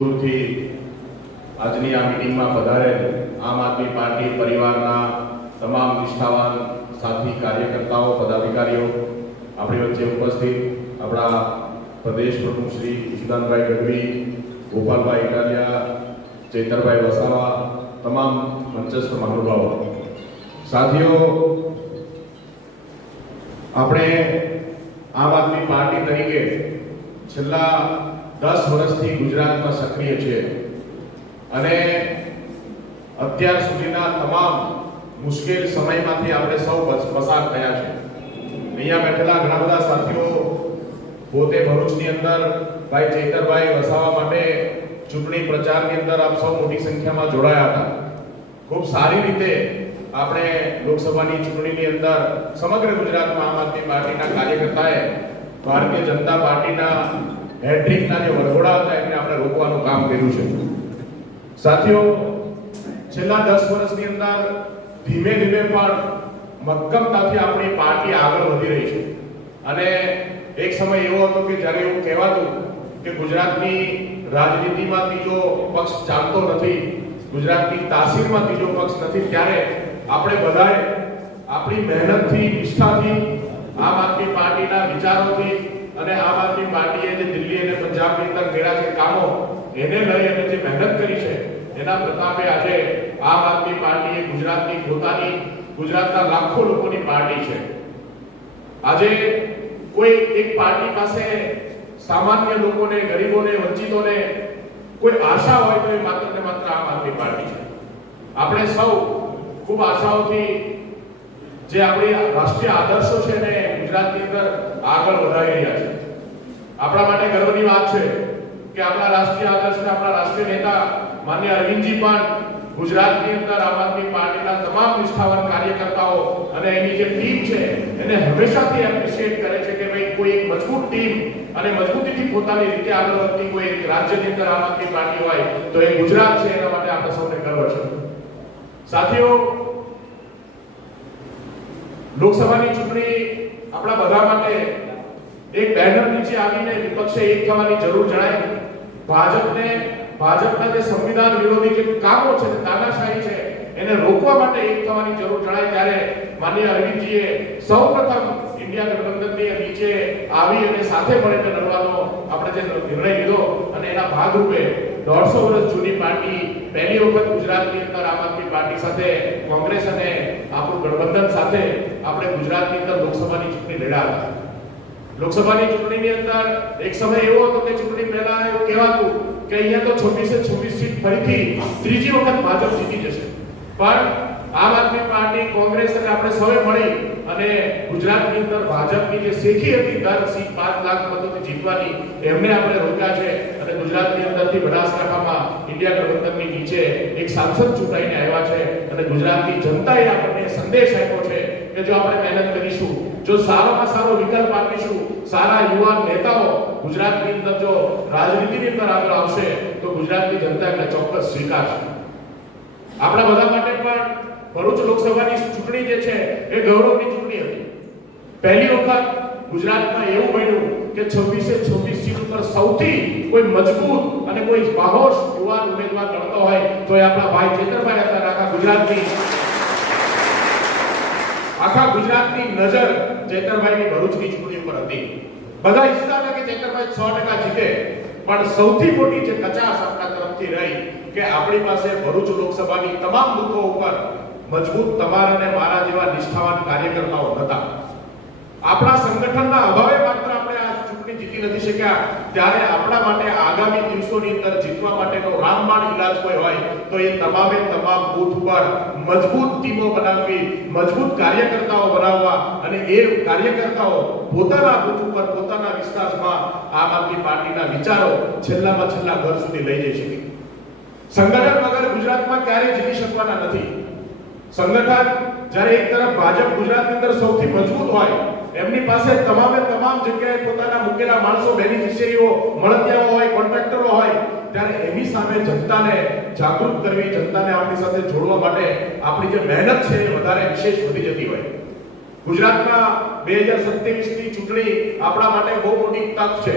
થી આજની આ મિટિંગમાં પધારેલ આમ આદમી પાર્ટી પરિવારના તમામ નિષ્ઠાવાન સાથી કાર્યકર્તાઓ, પદાધિકારીઓ આપણી વચ્ચે ઉપસ્થિત આપણા પ્રદેશ પ્રમુખ શ્રી ઈશુદાનભાઈ ગઢવી, ગોપાલભાઈ ઇટાલિયા, ચેતરભાઈ વસાવા, તમામ મંચસ્થ મહાનુભાવો. સાથીઓ, આપણે આમ આદમી પાર્ટી તરીકે છેલ્લા દસ વર્ષથી ગુજરાતમાં સક્રિય છે. અને અત્યાર સુધીના તમામ મુશ્કેલ સમયમાંથી આપણે સૌ પસાર થયા છે. અહીંયા બેઠેલા ઘણા બધા સાથીઓ પોતે ભરૂચની અંદર, ભાઈ ચૈતરભાઈ વસાવા માટે ચૂંટણી પ્રચારની અંદર આપ સૌ મોટી સંખ્યામાં જોડાયા હતા. ખૂબ સારી રીતે આપણે લોકસભાની ચૂંટણીની અંદર સમગ્ર ગુજરાતમાં આમ આદમી પાર્ટીના કાર્યકર્તાએ ભારતીય જનતા પાર્ટીના હેટ્રિકના જે વરઘોડા હતા, એમને આપણે રોકવાનું કામ કર્યું છે. સાથીઓ, છેલ્લા દસ વર્ષની અંદર ધીમે ધીમે પણ મક્કમતાથી આપણી પાર્ટી આગળ વધી રહી છે. અને એક સમય એવો હતો કે જ્યારે એવું કહેવાતું કે ગુજરાતની રાજનીતિમાં ત્રીજો પક્ષ ચાલતો નથી, ગુજરાતની તાસીરમાં ત્રીજો પક્ષ નથી, ત્યારે આપણે બધાએ આપણી મહેનતથી, નિષ્ઠાથી આમ આદમી પાર્ટીના વિચારોથી અને આમ આદમી પાર્ટીએ જે દિલ્હી અને પંજાબની અંદર કર્યા છે કામો એને લઈ અને જે મહેનત કરી છે, એના પ્રતાપે આજે આમ આદમી પાર્ટી ગુજરાતની પોતાની, ગુજરાતના લાખો લોકોની પાર્ટી છે. આજે કોઈ એક પાર્ટી પાસે સામાન્ય લોકોને, ગરીબોને, વંચિતોને કોઈ આશા હોય તો એ માત્ર ને માત્ર આમ આદમી પાર્ટી છે. આપણે સૌ ખૂબ આશાઓથી જે આપણી રાષ્ટ્રીય આદર્શો છે ને ગુજરાતની અંદર આગળ વધારી રહ્યા છે. આપણા માટે ગર્વની વાત છે. કે આપણા રાષ્ટ્રીય આદર્શને આપણા રાષ્ટ્રીય નેતા, માન્ય અરવિંદજી પણ ગુજરાતની અંદર આમ આદમી પાર્ટીના તમામ નિષ્ઠાવાન કાર્યકર્તાઓ અને એની જે ટીમ છે, એને હંમેશાથી એપ્રિશિએટ કરે છે કે ભાઈ કોઈ એક મજબૂત ટીમ અને મજબૂતીથી પોતાની રીતે આગળ વધતી કોઈ એક રાજ્યની અંદર આમ આદમી પાર્ટી હોય, તો એ ગુજરાત છે, એના માટે આપણે સૌને ગર્વ છે. સાથીઓ, લોકસભાની ચૂંટણી આપણા બધા માટે એક બેનર નીચે આવીને વિપક્ષે એક થવાની જરૂર જણાય. ભાજપને ભાજપના જે સંવિધાન વિરોધી જે કામો છે તાનાશાહી છે, એને રોકવા માટે એક થવાની જરૂર જણાય ત્યારે માન્ય અરવિંદજીએ સૌપ્રથમ ઇન્ડિયા ગઠબંધનની નીચે આવી અને સાથે મળીને લડવાનો આપણે જે નિર્ણય લીધો અને એના ભાગરૂપે દોઢસો વર્ષ જૂની પાર્ટી, પહેલી વખત ગુજરાતની અંદર આમ આદમી પાર્ટી સાથે, કોંગ્રેસ અને આપણું ગઠબંધન સાથે આપણે ગુજરાતની અંદર લોકસભાની ચૂંટણી લડ્યા હતા. લોકસભાની ચૂંટણીની અંદર એક સમય એવો હતો કે ચૂંટણી પહેલા એવું કહેવાતું કે અહીંયા તો 26 26 સીટ ફરીથી ત્રીજી વખત ભાજપ જીતી જશે. પણ આમ આદમી પાર્ટી કોંગ્રેસ અને આપણે સૌએ મળી અને ગુજરાતની અંદર ભાજપની જે શેખી હતી દર સીટ પાંચ લાખ મતોથી જીતવાની, એમને આપણે રોક્યા છે અને ગુજરાતની અંદરથી બનાસકાંઠામાં ઇન્ડિયા ગઠબંધનની નીચે એક સાંસદ ચૂંટાઈને આવ્યા છે અને ગુજરાતની જનતાએ આપણને સંદેશ આપ્યો છે કે જો આપણે મહેનત કરીશું જો સારામાં સારો વિકલ્પ આપીશું, સારા યુવાન નેતાઓ ગુજરાતની અંદર જો રાજનીતિની અંદર આગળ આવશે, તો ગુજરાતની જનતા એને ચોક્કસ સ્વીકારશે. આપણા બધા માટે પણ ભરૂચ લોકસભાની ચૂંટણી જે છે, એ ગૌરવની ચૂંટણી હતી. પહેલી વખત ગુજરાતમાં એવું બન્યું કે 26 26 સીટ ઉપર સૌથી કોઈ મજબૂત અને કોઈ બાહોશ યુવાન ઉમેદવાર લડતો હોય, તો એ આપણા ભાઈ ચેતરભાઈ હતા, આખા ગુજરાતની આખા ગુજરાતની નજર ચેતરભાઈની ભરૂચની ચૂંટણી ઉપર હતી. બધા ઈચ્છતા હતા કે ચેતરભાઈ 100% જીતે, પણ સૌથી મોટી જે કચાશ આપણા તરફથી રહી કે આપણી પાસે ભરૂચ લોકસભાની તમામ બુથો ઉપર મજબૂત તમારા અને મારા જેવા નિષ્ઠાવાન કાર્યકર્તાઓ હતા આપણા સંગઠનના અભાવે માત્ર આપણે આ ચૂંટણી જીતી નથી શક્યા ત્યારે આપણા માટે આગામી દિવસોની અંદર જીતવા માટેનો રામબાણ ઈલાજ કોઈ હોય, તો એ તમામે તમામ બૂથ પર મજબૂત ટીમો બનાવવી, મજબૂત કાર્યકર્તાઓ બનાવવા અને એ કાર્યકર્તાઓ પોતાના બૂથ ઉપર પોતાના વિસ્તારમાં આમ આદમી પાર્ટીના વિચારો છેલ્લામાં છેલ્લા ઘર સુધી લઈ જઈ શકે. સંગઠન વગર ગુજરાતમાં ક્યારેય જીતી શકવાના નથી. સંગઠન જ્યારે એક તરફ ભાજપ ગુજરાતની અંદર સૌથી મજબૂત હોય, એમની પાસે તમામે તમામ જગ્યાએ પોતાના મૂકેલા માણસો બેનિફિશિયરીઓ મળતિયાઓ હોય કોન્ટ્રાક્ટરો હોય, ત્યારે એની સામે જનતાને જાગૃત કરવી, જનતાને આપણી સાથે જોડવા માટે આપણી જે મહેનત છે એ વધારે વિશેષ વધી જતી હોય. ગુજરાતમાં બે હજાર સત્યાવીસની ચૂંટણી આપણા માટે બહુ મોટી તક છે.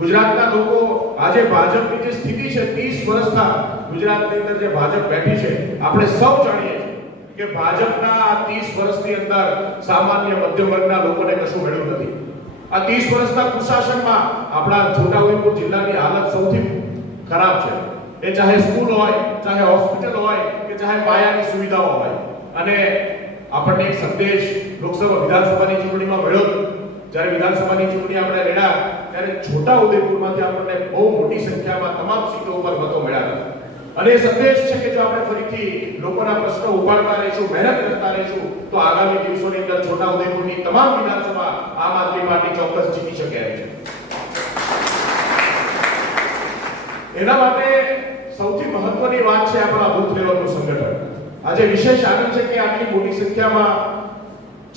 ગુજરાતના લોકો આજે ભાજપની જે સ્થિતિ છે 30 વર્ષના ગુજરાતની અંદર જે ભાજપ બેઠી છે, આપણે સૌ જાણીએ ભાજપના આ 30 વર્ષની અંદર સામાન્ય મધ્યમ વર્ગના લોકોને કશું મળ્યું નથી. આ 30 વર્ષના કુશાસનમાં આપણા છોટાઉદેપુર જિલ્લાની હાલત સૌથી ખરાબ છે. એ ચાહે સ્કૂલ હોય, ચાહે હોસ્પિટલ હોય, કે ચાહે પાયાની સુવિધાઓ હોય. અને આપણને એક સંદેશ લોકસભા વિધાનસભાની ચૂંટણીમાં મળ્યો. જ્યારે વિધાનસભાની ચૂંટણી આપણે લડ્યા ત્યારે છોટા ઉદેપુરમાંથી આપણને બહુ મોટી સંખ્યામાં તમામ સીટો ઉપર મતો મળ્યા હતા. અને સંદેશ છે કે જો આપણે ફરીથી લોકોના પ્રશ્નો ઉપાડતા રહીશું, મહેનત કરતા રહીશું, તો આગામી દિવસોની અંદર છોટા ઉદેપુરની તમામ વિધાનસભા આમ આદમી પાર્ટી ચોક્કસ જીતી શકે એમ છે. એના માટે સૌથી મહત્વની વાત છે આપણા બુથ લેવલનું સંગઠન. આજે વિશેષ આનંદ છે કે આટલી મોટી સંખ્યામાં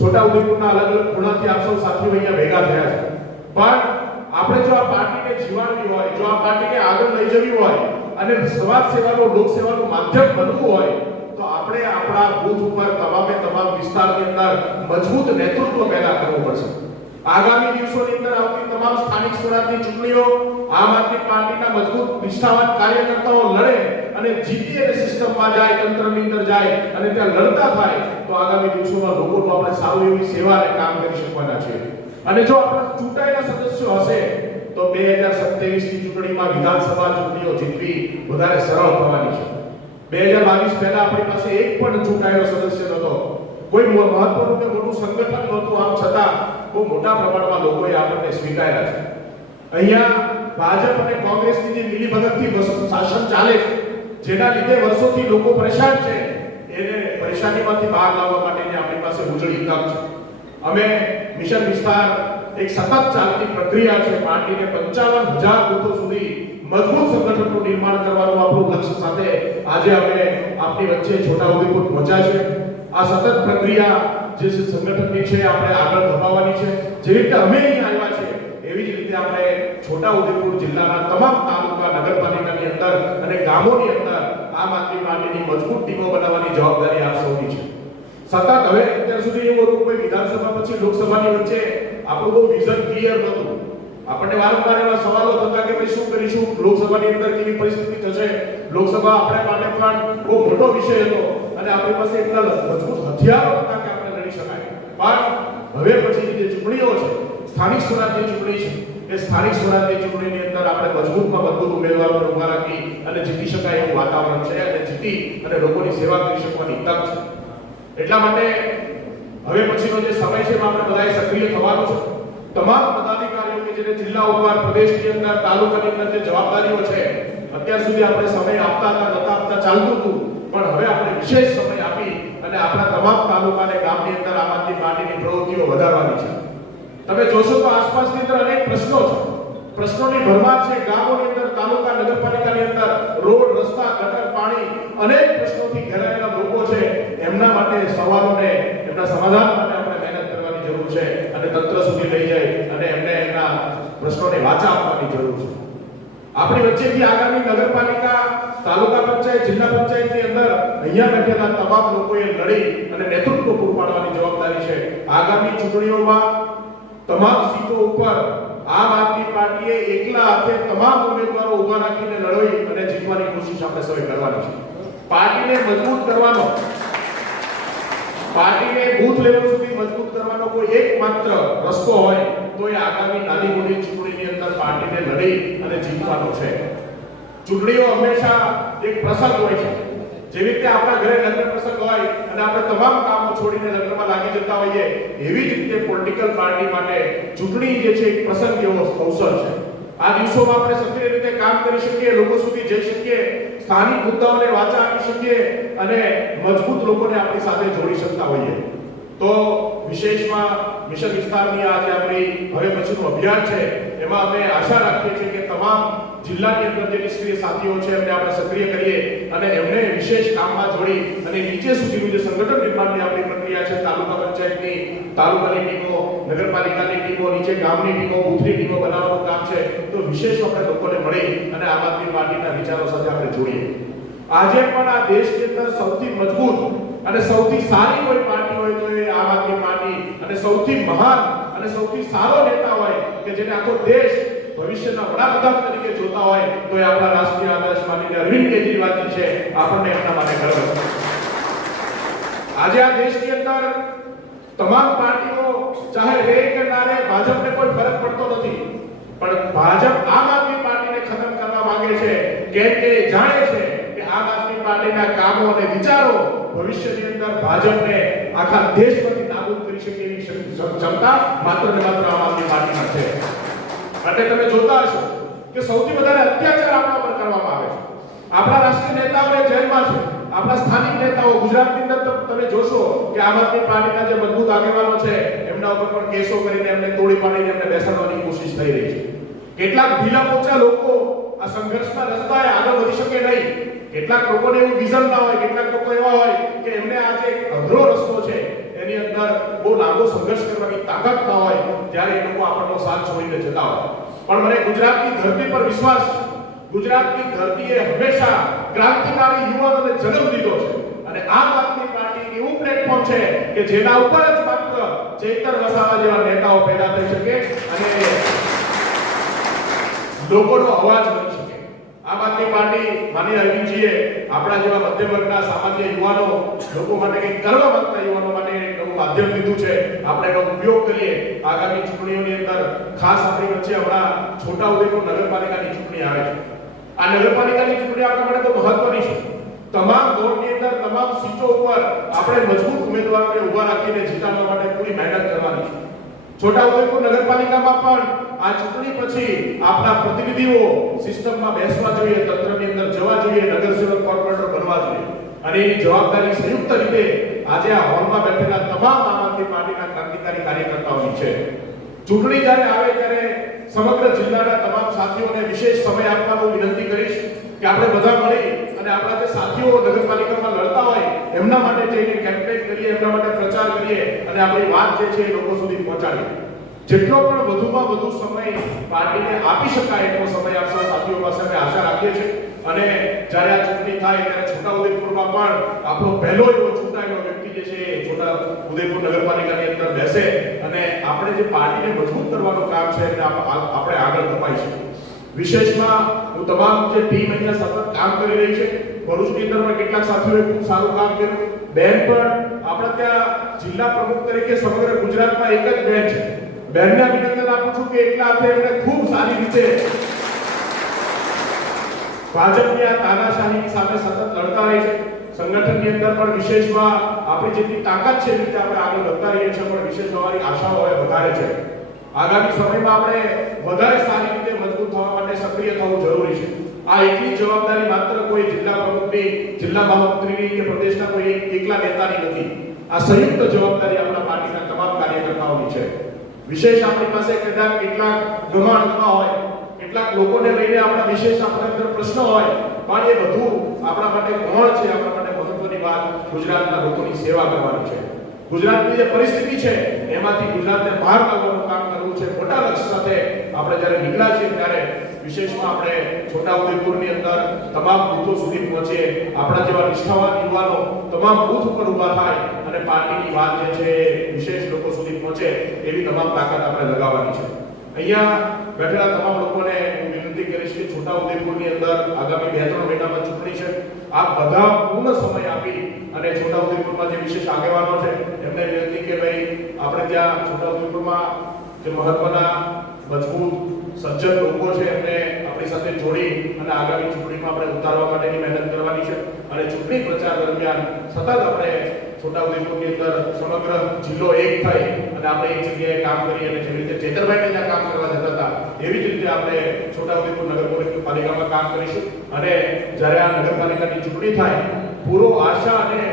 છોટા ઉદેપુરના અલગ અલગ ખૂણાથી આપ સૌ સાથીઓ અહીંયા ભેગા થયા છે. પણ આપણે જો આ પાર્ટીને જીવાડવી હોય, જો આ પાર્ટીને આગળ લઈ જવી હોય અને સમાજ સેવાનો, લોક સેવાનું માધ્યમ બનવું હોય, તો આપણે આપણા બુથ ઉપર તમામે તમામ વિસ્તારની અંદર મજબૂત નેતૃત્વ પેદા કરવું પડશે. આગામી દિવસોની અંદર આવતી તમામ સ્થાનિક સ્વરાજની ચૂંટણીઓ આમ આદમી પાર્ટીના મજબૂત નિષ્ઠાવાન કાર્યકર્તાઓ લડે અને જીતી અને સિસ્ટમમાં જાય, તંત્રની અંદર જાય અને ત્યાં લડતા થાય, તો આગામી દિવસોમાં લોકોનું આપણે સારું એવી સેવા અને કામ કરી શકવાના છીએ. અને જો આપણા ચૂંટાયેલા સદસ્યો હશે, તો 2027 ની ચૂંટણીમાં વિધાનસભા ચૂંટણીઓ જીતવી વધારે સરળ થવાની છે. 2022 પહેલા આપણી પાસે એક પણ ચૂંટાયેલો સદસ્ય નહોતો. કોઈ મહત્વનું કે મોટું સંગઠન નહોતું, આમ છતાં બહુ મોટા પ્રમાણમાં લોકોએ આપણને સ્વીકાર્યા છે. અહીંયા ભાજપ અને કોંગ્રેસની જે મિલીભગતથી શાસન ચાલે છે, જેના લીધે વર્ષોથી લોકો પરેશાન છે, એને પરેશાનીમાંથી બહાર લાવવા માટેની આપણી પાસે ઉજળી તક છે. અમે મિશન વિસ્તાર એક સતત ચાલતી પ્રક્રિયા છે. પાર્ટીને પંચાવન હજાર બૂથો સુધી મજબૂત સંગઠનનું નિર્માણ કરવાનું આપણું લક્ષ્ય સાથે આજે અમે આપની વચ્ચે છોટાઉદેપુર પહોંચ્યા છે. આ સતત પ્રક્રિયા જે સંગઠનની છે, આપણે આગળ ધપાવવાની છે. જે રીતે અમે અહીં આવ્યા છે, એવી જ રીતે આપણે છોટાઉદેપુર જિલ્લાના તમામ તાલુકા નગરપાલિકાની અંદર અને ગામોની અંદર આમ આદમી પાર્ટીની મજબૂત ટીમો બનાવવાની જવાબદારી આપ સૌની છે. સતત હવે અત્યાર સુધી એવું હતું, કોઈ વિધાનસભા પછી લોકસભાની વચ્ચે આપણું બહુ વિઝન ક્લિયર નહોતું. આપણને વારંવાર એવા સવાલો થતા કે ભાઈ શું કરીશું? લોકસભાની અંદર કેવી પરિસ્થિતિ થશે? લોકસભા આપણે માટે પણ બહુ મોટો વિષય હતો અને આપણી પાસે એટલા મજબૂત હથિયારો હતા કે આપણે લડી શકાય. પણ હવે પછી જે ચૂંટણીઓ છે, સ્થાનિક સ્વરાજ્ય ચૂંટણી છે, એ સ્થાનિક સ્વરાજ્યની ચૂંટણીની અંદર આપણે મજબૂતમાં મજબૂત ઉમેદવારોને ઊભા રાખી અને જીતી શકાય એવું વાતાવરણ છે અને જીતી અને લોકોની સેવા કરી શકવાની તક છે. એટલા માટે હવે પછીનો જે સમય છે આપણે બધાએ સક્રિય થવાનો છે. તમામ પદાધિકારીઓ કે જેને જિલ્લા ઉપર પ્રદેશની અંદર, તાલુકાની અંદર જે જવાબદારીઓ છે, અત્યાર સુધી આપણે સમય આપતા હતા, નતા આપતા ચાલતું હતું. પણ હવે આપણે વિશેષ સમય આપી અને આપણા તમામ તાલુકા અને ગામની અંદર આમ આદમી પાર્ટીની પ્રવૃત્તિઓ વધારવાની છે. તમે જોશો તો આસપાસની અંદર અનેક પ્રશ્નો છે. પ્રશ્નોની ભરમાર છે ગામોની અંદર, તાલુકા નગરપાલિકાની અંદર રોડ, રસ્તા, ગટર, પાણી અનેક પ્રશ્નોથી ઘેરાયેલા સવાલોને એમના સમાધાન માટે આપણે મહેનત કરવાની જરૂર છે અને તંત્ર સુધી લઈ જાય અને એમને એમના પ્રશ્નોને વાચા આપવાની જરૂર છે. આપણી વચ્ચેથી આગામી નગરપાલિકા, તાલુકા પંચાયત, જિલ્લા પંચાયતની અંદર અહીંયા બેઠેલા તમામ લોકોએ લડી અને નેતૃત્વ પૂરું પાડવાની જવાબદારી છે. આગામી ચૂંટણીઓમાં તમામ સીટો ઉપર આમ આદમી પાર્ટીએ એકલા હાથે તમામ ઉમેદવારો ઊભા રાખીને લડવી અને જીતવાની કોશિશ આપણે સૌએ કરવાની છે. પાર્ટીને મજબૂત કરવાનો પાર્ટીને બૂથ લેવલ સુધી મજબૂત કરવાનો કોઈ એકમાત્ર રસ્તો હોય, તો એ આગામી નાની મોટી ચૂંટણીની અંદર પાર્ટીને લડી અને જીતવાનો છે. ચૂંટણીઓ હંમેશા એક પ્રસંગ હોય છે. જેવી રીતે આપણા ઘરે લગ્ન પ્રસંગ હોય અને આપણે તમામ કામો છોડીને લગ્નમાં લાગી જતા હોઈએ, એવી જ રીતે પોલિટિકલ પાર્ટી માટે ચૂંટણી જે છે એક પ્રસંગ જેવો અવસર છે. આ દિવસોમાં આપણે સક્રિય રીતે કામ કરી શકીએ, લોકો સુધી જઈ શકીએ, સ્થાનિક મુદ્દાઓને વાચા આપી શકીએ અને મજબૂત લોકોને આપણી સાથે જોડી શકતા હોઈએ. તો વિશેષમાં મિશન વિસ્તારની આજે આપણી હવે પછીનું અભિયાન છે, એમાં અમે આશા રાખીએ છીએ કે તમામ જિલ્લાની અંદર જે નિષ્ક્રિય સાથીઓ છે, એમને આપણે સક્રિય કરીએ અને એમને વિશેષ કામમાં જોડી અને નીચે સુધીનું જે સંગઠન નિર્માણની આપણી પ્રક્રિયા છે, તાલુકા પંચાયતની, તાલુકાની ટીમો, નગરપાલિકાની ટીમો, નીચે ગામની ટીમો, બુથની ટીમો બનાવવાનું કામ છે વિશેષ આપણે લોકોને મળી અને આમ આદમી પાર્ટીના વિચારો સાથે આપણે જોડીએ. આજે પણ આ દેશની અંદર સૌથી મજબૂત અને સૌથી સારી કોઈ પાર્ટી હોય તો એ આમ આદમી પાર્ટી અને સૌથી મહાન અને સૌથી સારો નેતા હોય કે જેને આખો દેશ ભવિષ્યના વડાપ્રધાન તરીકે જોતા હોય તો એ આપણા રાષ્ટ્રીય આદર્શ માનીને અરવિંદ કેજરીવાલજી છે. આપણને એમના માટે ગર્વ આજે આ દેશની અંદર તમામ પાર્ટીઓ ચાહે રે કે ના રે ભાજપને કોઈ ફરક પડતો નથી પણ ભાજપ આમ આદમી પાર્ટીને ખતમ કરવા માંગે છે કેમ કે જાણે છે કે આમ આદમી પાર્ટીના કામો અને વિચારો ભવિષ્યની અંદર ભાજપને આખા દેશમાંથી નાબૂદ કરી શકે એવી ક્ષમતા માત્ર ને માત્ર આમ આદમી પાર્ટીમાં છે. માટે તમે જોતા હશો કે સૌથી વધારે અત્યાચાર આપણા પર કરવામાં આવે છે. આપણા રાષ્ટ્રીય નેતાઓને જેલમાં છે. આપણા સ્થાનિક નેતાઓ ગુજરાતની અંદર તમે જોશો કે આમ આદમી પાર્ટીના જે મજબૂત આગેવાનો છે, એમના ઉપર પણ કેસો કરીને એમને તોડી પાડીને એમને બેસાડવાની કોશિશ થઈ રહી છે. કેટલાક ઢીલા પોચા લોકો આ સંઘર્ષના રસ્તાએ આગળ વધી શકે નહીં. કેટલાક લોકોને એવું વિઝન ના હોય, કેટલાક લોકો એવા હોય કે એમને આ જે અઘરો રસ્તો છે, એની અંદર બહુ લાંબો સંઘર્ષ કરવાની તાકાત ના હોય, ત્યારે એ લોકો આપણનો સાથ છોડીને જતા હોય. પણ મને ગુજરાતની ધરતી પર વિશ્વાસ છે. ગુજરાતની ધરતીએ હંમેશા ક્રાંતિકારી યુવાનોને જન્મ દીધો છે. અને આમ આદમી પાર્ટી એવું પ્લેટફોર્મ છે કે જેના ઉપર જ માત્ર ચેતર વસાવા જેવા નેતાઓ પેદા થઈ શકે અને લોકોનો અવાજ બની આમ આદમી પાર્ટી માની અરવિંદજીએ આપણા જેવા મધ્યમ વર્ગના સામાન્ય યુવાનો લોકો માટે કંઈક કરવા માંગતા યુવાનો માટે નવું માધ્યમ લીધું છે. આપણે એનો ઉપયોગ કરીએ. આગામી ચૂંટણીઓની અંદર ખાસ આપણી વચ્ચે હમણાં છોટાઉદેપુર નગરપાલિકાની ચૂંટણી આવે છે. આ નગરપાલિકાની ચૂંટણી આપણા માટે તો મહત્વની છે. તમામ વોર્ડની અંદર તમામ સીટો ઉપર આપણે મજબૂત ઉમેદવારોને ઊભા રાખીને જીતાડવા માટે પૂરી મહેનત કરવાની છે. છોટાઉદેપુર નગરપાલિકામાં પણ આ ચૂંટણી પછી આપણા પ્રતિનિધિઓ સિસ્ટમમાં બેસવા જોઈએ, તંત્રની અંદર જવા જોઈએ, નગરસેવક કોર્પોરેટર બનવા જોઈએ. અને એની જવાબદારી સંયુક્ત રીતે આજે આ હોલમાં બેઠેલા તમામ આમ આદમી પાર્ટીના ક્રાંતિકારી કાર્યકર્તાઓની છે. ચૂંટણી જ્યારે આવે ત્યારે સમગ્ર જિલ્લાના તમામ સાથીઓને વિશેષ સમય આપવાનો વિનંતી કરીશ કે આપણે બધા મળી અને આપણા જે સાથીઓ નગરપાલિકામાં લડતા હોય, એમના માટે જઈને કેમ્પેન કરીએ, એમના માટે પ્રચાર કરીએ અને આપણી વાત જે છે એ લોકો સુધી પહોંચાડીએ. જેટલો પણ વધુમાં વધુ સમય પાર્ટીને આપી શકાય એટલો સમય આપણા સાથીઓ પાસે અમે આશા રાખીએ છીએ. અને જ્યારે આ ચૂંટણી થાય ત્યારે છોટાઉદેપુરમાં પણ આપણો પહેલો એવો ચૂંટાયેલો વ્યક્તિ જે છે છોટા ઉદેપુર નગરપાલિકાની અંદર બેસે અને આપણે જે પાર્ટીને મજબૂત કરવાનું કામ છે એને આપ- આપ- આપણે આગળ ધપાઈશું વિશેષમાં હું તમામ જે ટીમ અહીંયા સતત કામ કરી રહી છે. ભરૂચની પણ કેટલાક સાથીઓએ ખૂબ સારું કામ કર્યું. બેન પણ આપણે ત્યાં જિલ્લા પ્રમુખ તરીકે સમગ્ર ગુજરાતમાં એક જ બેન છે. બેનને અભિનંદન આપું છું કે એકલા હાથે એમણે ખૂબ સારી રીતે ભાજપની આ તાનાશાહીની સામે સતત લડતા રહે છે. સંગઠનની અંદર પણ વિશેષમાં આપણી જેટલી તાકાત છે એ રીતે આપણે આગળ વધતા રહીએ છીએ, પણ વિશેષ અમારી આશાઓ હવે વધારે છે. આગામી સમયમાં આપણે વધારે સારી રીતે મજબૂત થવા માટે સક્રિય થવું જરૂરી છે. આ એકલી જવાબદારી માત્ર કોઈ જિલ્લા પ્રમુખની, જિલ્લા મહામંત્રીની કે પ્રદેશના કોઈ એક- એકલા નેતાની નથી. આ સંયુક્ત જવાબદારી આપણા પાર્ટીના તમામ કાર્યકર્તાઓની છે. વિશેષ આપણી પાસે કદાચ કેટલાક ગમાણ થવા હોય, કેટલાક લોકોને લઈને આપણા વિશેષ આપણા અંદર પ્રશ્નો હોય, પણ એ બધું આપણા માટે કોણ છે? આપણા માટે મહત્વની વાત ગુજરાતના લોકોની સેવા કરવાની છે. ગુજરાતની જે પરિસ્થિતિ છે, એમાંથી ગુજરાતને બહાર લાવવાનું કામ કરવું છે. મોટા લક્ષ્ય સાથે આપણે જ્યારે નીકળ્યા છીએ, ત્યારે વિશેષમાં આપણે છોટાઉદેપુરની અંદર તમામ બૂથો સુધી પહોંચીએ. આપણા જેવા નિષ્ઠાવાન યુવાનો તમામ બૂથ ઉપર ઊભા થાય. અને પાર્ટીની વાત જે છે, વિશેષ લોકો સુધી પહોંચે એવી તમામ તાકાત આપણે લગાવવાની છે. અહીંયા બેઠેલા તમામ લોકોને હું વિનંતી કરીશ કે છોટાઉદેપુરની અંદર આગામી બે ત્રણ મહિનામાં ચૂંટણી છે. આ બધા પૂર્ણ સમય આપી અને છોટાઉદેપુરમાં જે વિશેષ આગેવાનો છે, એમને વિનંતી કે ભાઈ, આપણે ત્યાં છોટાઉદેપુરમાં જે મહત્વના, મજબૂત, સજ્જન લોકો છે, એમને આપણી સાથે જોડી અને આગામી ચૂંટણીમાં આપણે ઉતારવા માટેની મહેનત કરવાની છે. અને ચૂંટણી પ્રચાર દરમિયાન સતત આપણે છોટાઉદેપુરની અંદર સમગ્ર જિલ્લો એક થાય અને આપણે એક જગ્યાએ કામ કરીએ અને જેવી રીતે ચેતરભાઈને ત્યાં કામ કરવા જતા હતા, એવી જ રીતે આપણે છોટાઉદેપુર નગરપાલિકામાં કામ કરીશું. અને જ્યારે આ નગરપાલિકાની ચૂંટણી થાય, પૂરો આશા અને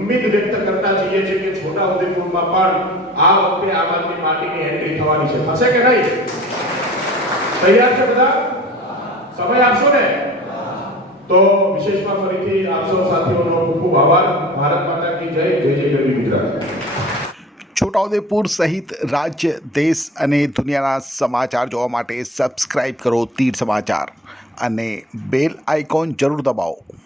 ઉમ્મીદ વ્યક્ત કરતા જઈએ છીએ કે છોટા ઉદેપુરમાં પણ આ વખતે આમ આદમી પાર્ટીની એન્ટ્રી થવાની છે. થશે કે નહીં? તૈયાર છે બધા? સમય આપશો ને? તો વિશેષમાં ફરીથી આપ સાથીઓનો ખૂબ ખૂબ આભાર. ભારત માતા કી જય જય જય ગરવી ગુજરાત. છોટાઉદેપુર સહિત રાજ્ય, દેશ અને દુનિયાના સમાચાર જોવા માટે સબસ્ક્રાઇબ કરો તીર સમાચાર અને બેલ આઇકોન જરૂર દબાવો.